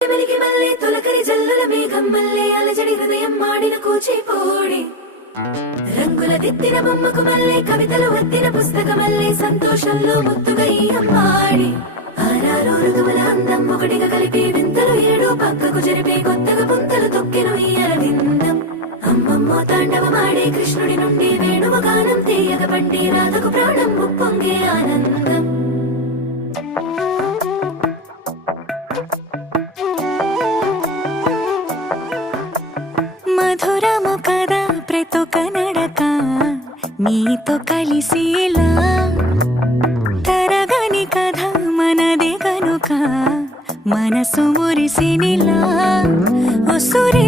వెలిగి మల్లె తొలకరి జల్లుల మేఘం మల్లె అలజడి హృదయం మాడిన కూచిపోడి రంగుల దిద్దిన బొమ్మకు మల్లె కవితలు వద్దిన పుస్తక మల్లె సంతోషంలో ముద్దుగా ఈ అమ్మాడి ఆరారు ఋతువుల అందం ఒకటిగా కలిపి వింతలు ఏడు పక్కకు జరిపే కొత్తగా పుంతలు తొక్కెను ఈ అరవిందం అమ్మమ్మో తాండవమాడే కృష్ణుడి నుండి వేణువ గానం తీయగ పండి రాధకు ప్రాణం ఉప్పొంగే ఆనందం మధురము కదా ప్రతొక నడక నీతో కలిసేలా తరగని కథ మనదే కనుక మనసు మురిసినిలా ఒసురే